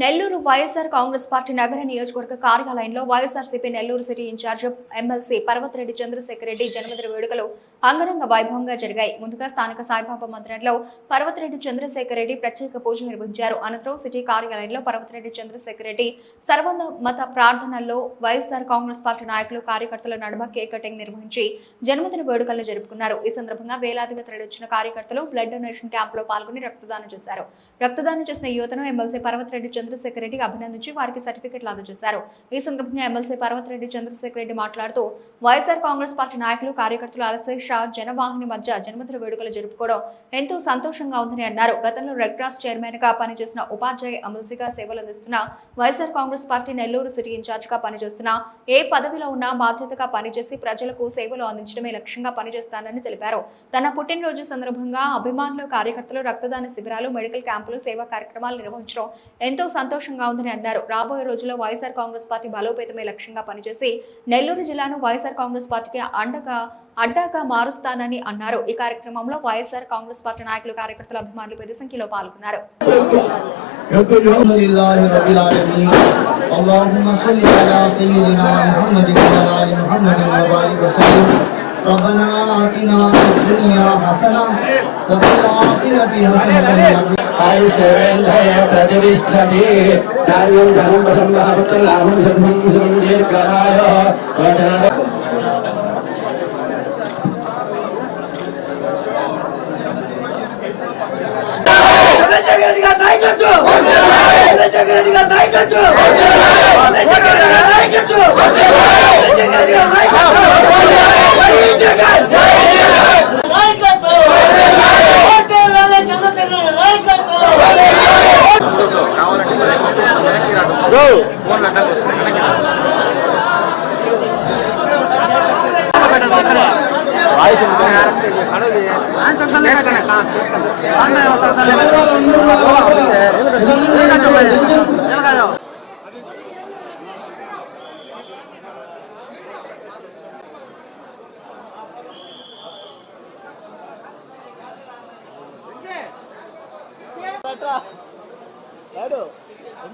Nellore YSR Congress party నగర నియోజకవర్గ కార్యాలయంలో YSRCP Nellore city incharge MLC Parvathireddy Chandrasekhar Reddy జన్మదిన వేడుకలు అంగరంగ వైభవంగా జరిగాయి. ముందుగా స్థానిక సాయిబాబా మందిరంలో పర్వతిరెడ్డి చంద్రశేఖర్ రెడ్డి ప్రత్యేక పూజలు నిర్వహించారు. అనంతరం సిటీ కార్యాలయంలో పర్వతిరెడ్డి చంద్రశేఖర్ రెడ్డి సర్వమత ప్రార్థనల్లో వైఎస్ఆర్ కాంగ్రెస్ పార్టీ నాయకులు కార్యకర్తల నడుమ కేక్ కటింగ్ నిర్వహించి జన్మదిన వేడుకలను జరుపుకున్నారు. ఈ సందర్భంగా వేలాదిగా తరలివచ్చిన కార్యకర్తలు బ్లడ్ డొనేషన్ క్యాంపులో పాల్గొని రక్తదానం చేశారు. రక్తదానం చేసిన యువతను ఎమ్మెల్సీ పర్వతిరెడ్డి చంద్రశేఖర్ రెడ్డి అభినందించి వారికి సర్టిఫికెట్లు అందజేశారు. ఈ సందర్భంగా ఎమ్మెల్సీ పర్వతిరెడ్డి చంద్రశేఖర్ రెడ్డి మాట్లాడుతూ వైఎస్ఆర్ కాంగ్రెస్ పార్టీ నాయకులు కార్యకర్తలు అలశేష జనవాహిని మధ్య జన్మదిన వేడుకలు జరుపుకోవడం ఎంతో సంతోషంగా ఉందని అన్నారు. గతంలో రెడ్ క్రాస్ చైర్మన్ గా పనిచేసిన ఉపాధ్యాయ ఎమ్మెల్సీగా సేవలు అందిస్తున్న YSR Congress party Nellore city incharge గా పనిచేస్తున్న ఏ పదవిలో ఉన్నా బాధ్యతగా పనిచేసి ప్రజలకు సేవలు అందించడమే లక్ష్యంగా పనిచేస్తానని తెలిపారు. తన పుట్టినరోజు సందర్భంగా అభిమానులు కార్యకర్తలు రక్తదాన శిబిరాలు మెడికల్ క్యాంపులు సేవా కార్యక్రమాలు నిర్వహించడం ఎంతో సంతోషంగా ఉందని అన్నారు. రాబోయే రోజుల్లో వైఎస్ఆర్ కాంగ్రెస్ పార్టీ బలోపేతమే లక్ష్యంగా పనిచేసి నెల్లూరు జిల్లాను వైఎస్ఆర్ కాంగ్రెస్ పార్టీకి అడ్డాగా మారుస్తానని అన్నారు. ఈ కార్యక్రమంలో వైఎస్ఆర్ కాంగ్రెస్ పార్టీ నాయకులు కార్యకర్తలు అభిమానులు పెద్ద సంఖ్యలో పాల్గొన్నారు. ربنا آتنا في الدنيا حسنة وفي الآخرة حسنة आयुष्येवेन्द्रय प्रतिष्ठति कार्यं धनं वसंवहपुत्रलाभं सद्भं दीर्घाय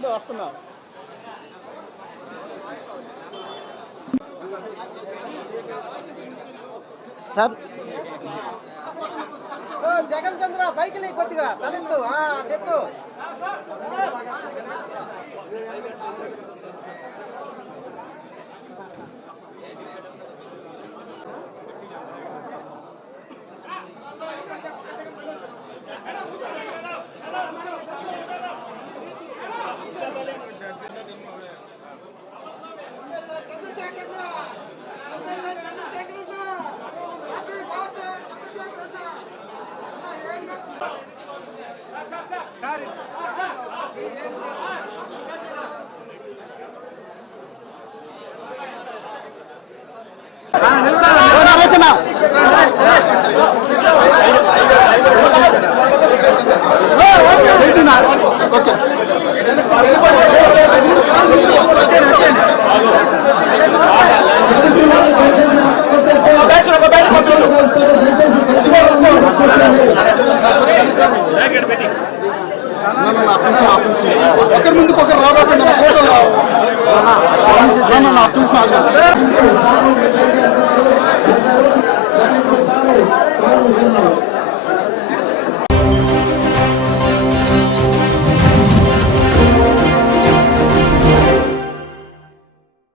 వస్తున్నా సార్ జగన్ చంద్ర బైక్ లే కొద్దిగా తలెత్తు అటెత్తు